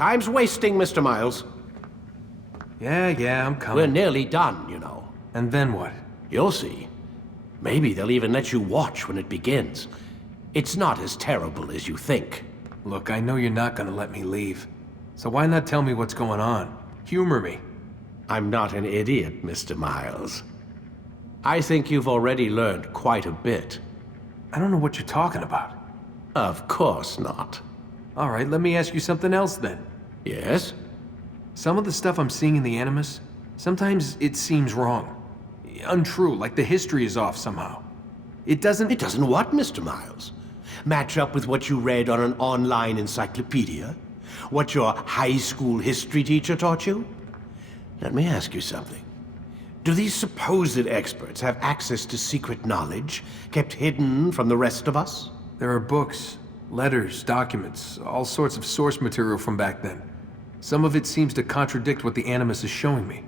Time's wasting, Mr. Miles. Yeah, I'm coming. We're nearly done, you know. And then what? You'll see. Maybe they'll even let you watch when it begins. It's not as terrible as you think. Look, I know you're not gonna let me leave. So why not tell me what's going on? Humor me. I'm not an idiot, Mr. Miles. I think you've already learned quite a bit. I don't know what you're talking about. Of course not. All right, let me ask you something else then. Yes? Some of the stuff I'm seeing in the Animus, sometimes it seems wrong. Untrue, like the history is off somehow. It doesn't... It doesn't what, Mr. Miles? Match up with what you read on an online encyclopedia? What your high school history teacher taught you? Let me ask you something. Do these supposed experts have access to secret knowledge kept hidden from the rest of us? There are books, letters, documents, all sorts of source material from back then. Some of it seems to contradict what the Animus is showing me.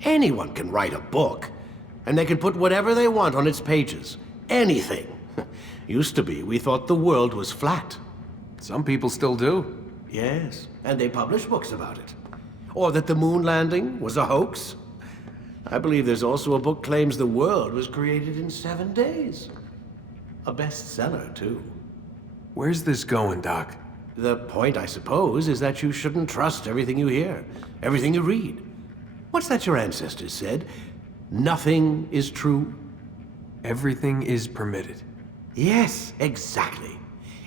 Anyone can write a book, and they can put whatever they want on its pages. Anything. Used to be, we thought the world was flat. Some people still do. Yes, and they publish books about it. Or that the moon landing was a hoax. I believe there's also a book claims the world was created in 7 days. A bestseller, too. Where's this going, Doc? The point, I suppose, is that you shouldn't trust everything you hear, everything you read. What's that your ancestors said? Nothing is true? Everything is permitted. Yes, exactly.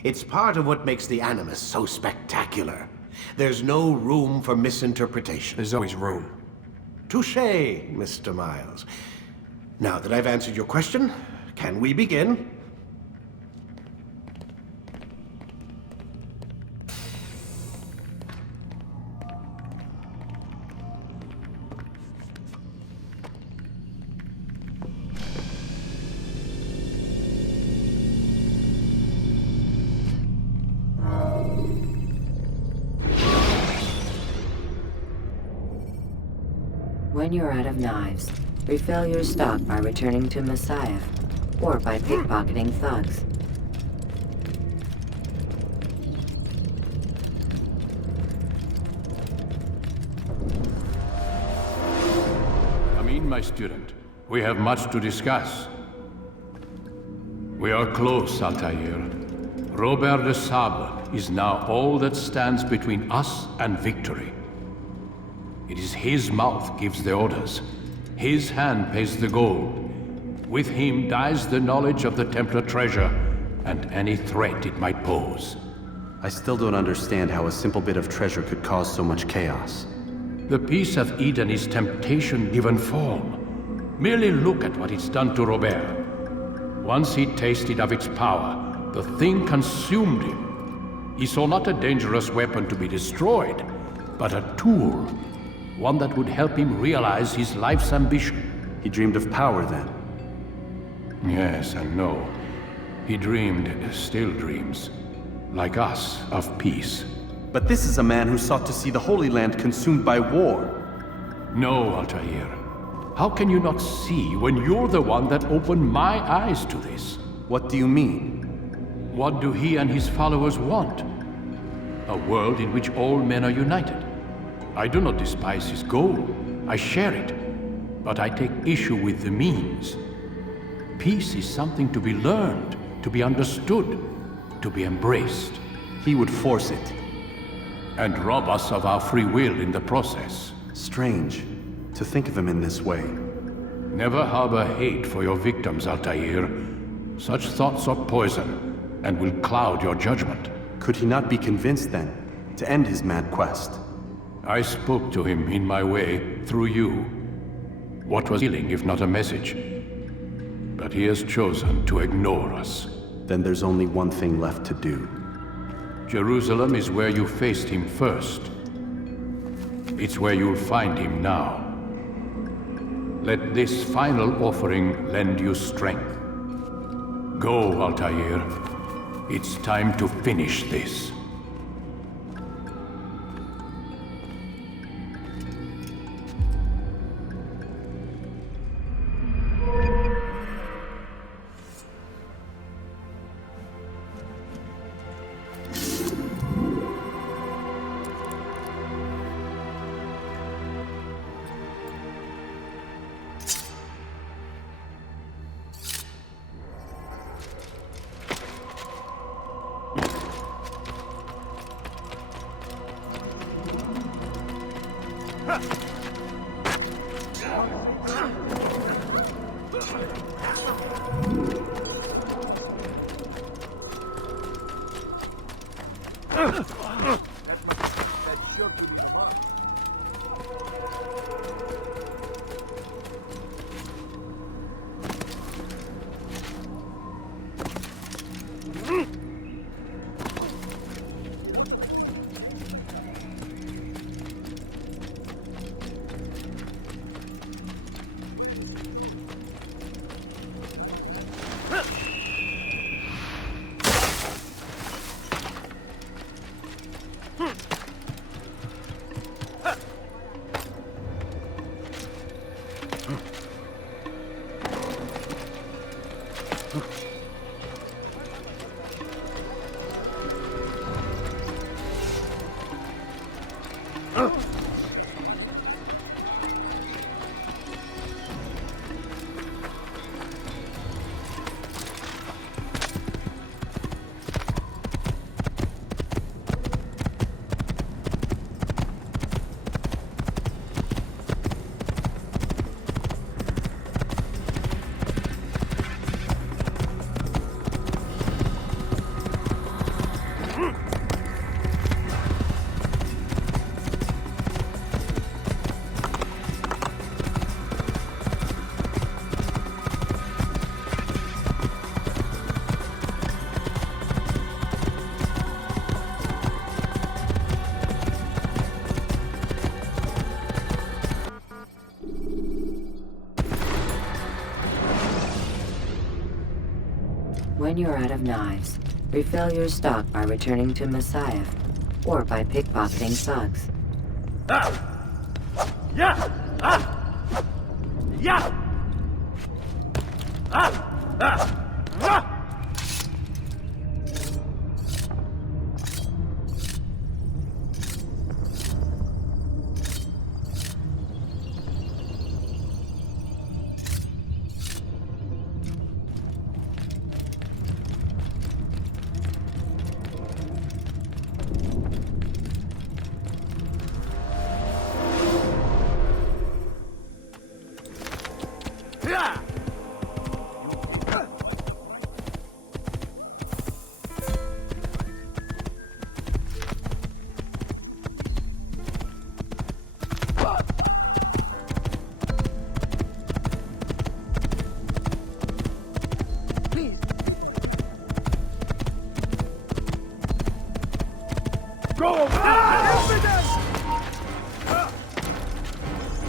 It's part of what makes the Animus so spectacular. There's no room for misinterpretation. There's always room. Touché, Mr. Miles. Now that I've answered your question, can we begin? When you're out of knives, refill your stock by returning to Masyaf, or by pickpocketing thugs. Come in, my student. We have much to discuss. We are close, Altair. Robert de Sablé is now all that stands between us and victory. It is his mouth gives the orders. His hand pays the gold. With him dies the knowledge of the Templar treasure and any threat it might pose. I still don't understand how a simple bit of treasure could cause so much chaos. The Peace of Eden is temptation given form. Merely look at what it's done to Robert. Once he tasted of its power, the thing consumed him. He saw not a dangerous weapon to be destroyed, but a tool. One that would help him realize his life's ambition. He dreamed of power then? Yes and no. He dreamed, still dreams, like us, of peace. But this is a man who sought to see the Holy Land consumed by war. No, Altair. How can you not see when you're the one that opened my eyes to this? What do you mean? What do he and his followers want? A world in which all men are united. I do not despise his goal. I share it. But I take issue with the means. Peace is something to be learned, to be understood, to be embraced. He would force it. And rob us of our free will in the process. Strange, to think of him in this way. Never harbor hate for your victims, Altair. Such thoughts are poison, and will cloud your judgment. Could he not be convinced, then, to end his mad quest? I spoke to him in my way, through you. What was healing if not a message? But he has chosen to ignore us. Then there's only one thing left to do. Jerusalem is where you faced him first. It's where you'll find him now. Let this final offering lend you strength. Go, Altair. It's time to finish this. When you're out of knives, refill your stock by returning to Masyaf, or by pickpocketing thugs.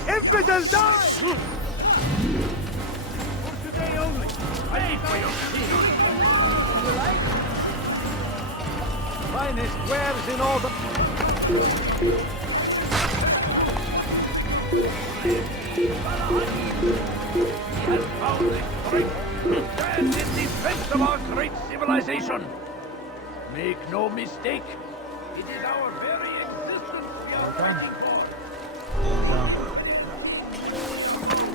Infidels die! For today only. Pay for your steal. You like? Finest wares in all the... He has found the strength. Stand in defense of our great civilization. Make no mistake. It is our very existence we are fighting for.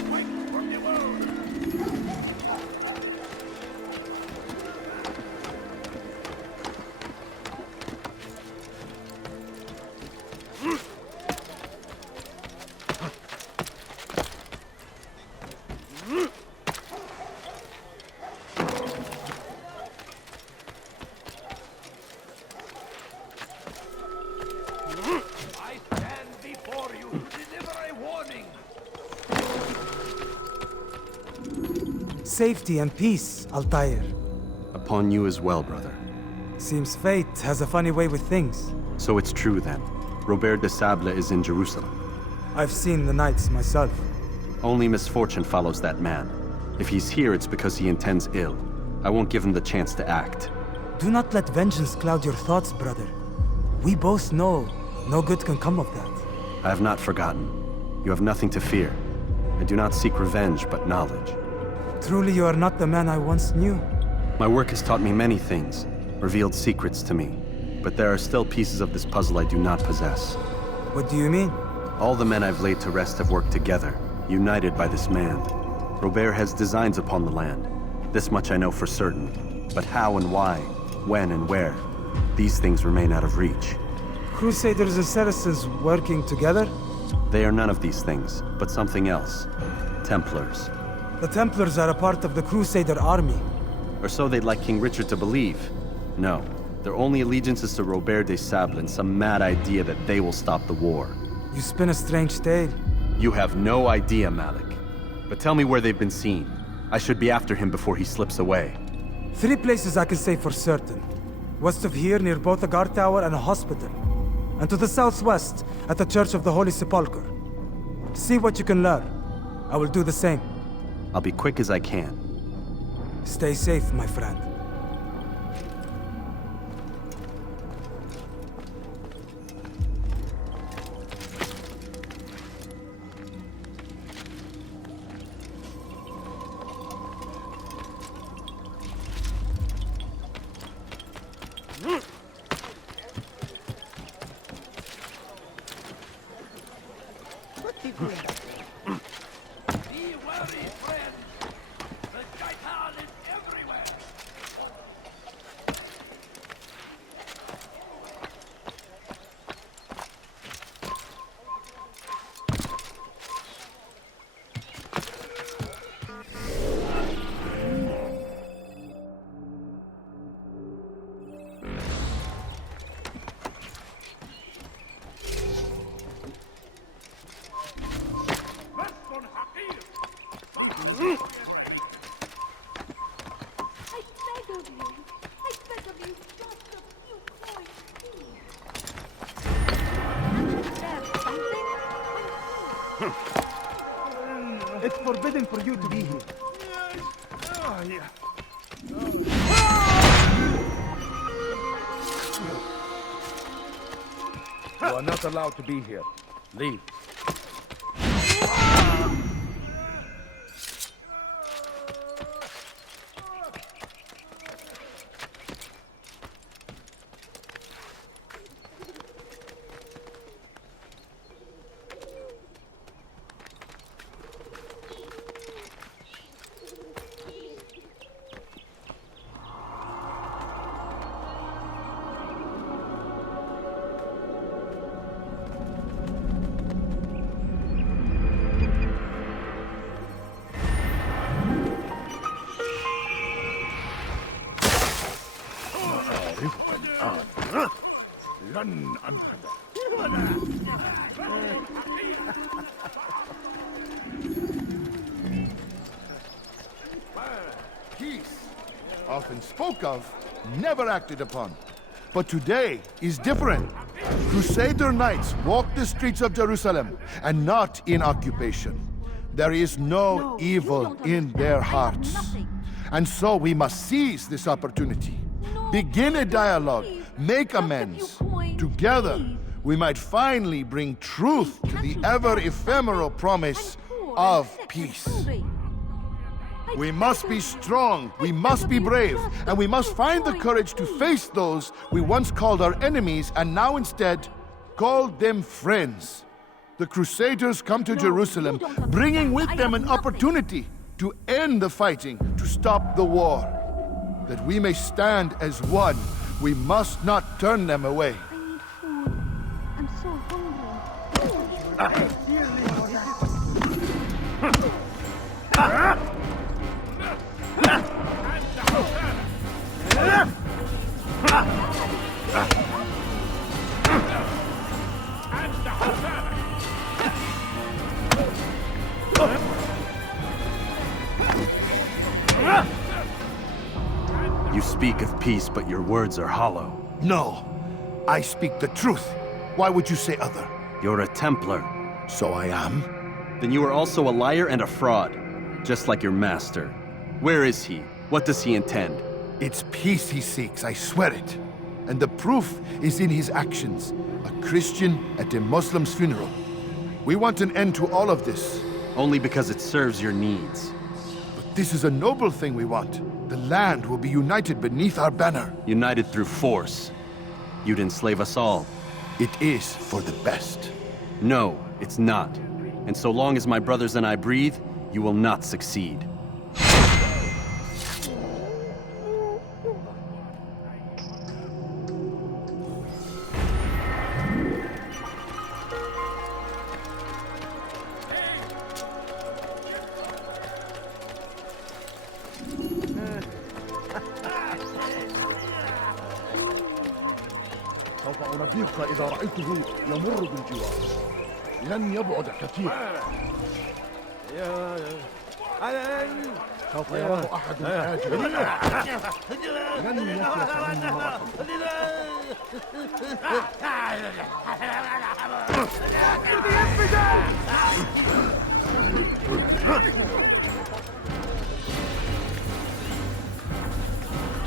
Fight for the world. Safety and peace, Altair. Upon you as well, brother. Seems fate has a funny way with things. So it's true then. Robert de Sablé is in Jerusalem. I've seen the Knights myself. Only misfortune follows that man. If he's here, it's because he intends ill. I won't give him the chance to act. Do not let vengeance cloud your thoughts, brother. We both know no good can come of that. I have not forgotten. You have nothing to fear. I do not seek revenge, but knowledge. Truly you are not the man I once knew. My work has taught me many things, revealed secrets to me. But there are still pieces of this puzzle I do not possess. What do you mean? All the men I've laid to rest have worked together, united by this man. Robert has designs upon the land. This much I know for certain. But how and why, when and where, these things remain out of reach. Crusaders and Saracens working together? They are none of these things, but something else. Templars. The Templars are a part of the Crusader army. Or so they'd like King Richard to believe. No, their only allegiance is to Robert de Sablé and some mad idea that they will stop the war. You spin a strange tale. You have no idea, Malik. But tell me where they've been seen. I should be after him before he slips away. 3 places I can say for certain. West of here, near both a guard tower and a hospital. And to the southwest, at the Church of the Holy Sepulchre. See what you can learn. I will do the same. I'll be quick as I can. Stay safe, my friend. Be wary, friend. The shaitan is everywhere. It's forbidden for you to be here. You are not allowed to be here. Leave. Peace, often spoke of, never acted upon. But today is different. Crusader knights walk the streets of Jerusalem and not in occupation. There is no evil in their hearts. And so we must seize this opportunity. Begin a dialogue, make amends. Together, we might finally bring truth to the ever-ephemeral promise of peace. We must be strong, we must be brave, and we must find the courage to face those we once called our enemies and now instead call them friends. The Crusaders come to Jerusalem, bringing with them an opportunity to end the fighting, to stop the war. That we may stand as one, we must not turn them away. I'm so hungry. You speak of peace, but your words are hollow. No, I speak the truth. Why would you say other? You're a Templar. So I am. Then you are also a liar and a fraud, just like your master. Where is he? What does he intend? It's peace he seeks, I swear it. And the proof is in his actions. A Christian at a Muslim's funeral. We want an end to all of this. Only because it serves your needs. But this is a noble thing we want. The land will be united beneath our banner. United through force. You'd enslave us all. It is for the best. No, it's not. And so long as my brothers and I breathe, you will not succeed. الصديق إذا رأيته يمر بالجوار. لن يبعد كثيرا. سوف يراه أحد آجل. لن يفلت منه مرة.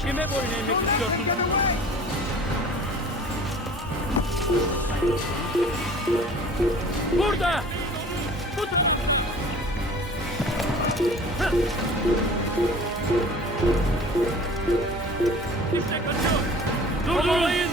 Kime boyun eğmek istiyorsun? Burada! İşte kaçıyor! Durdurmayın!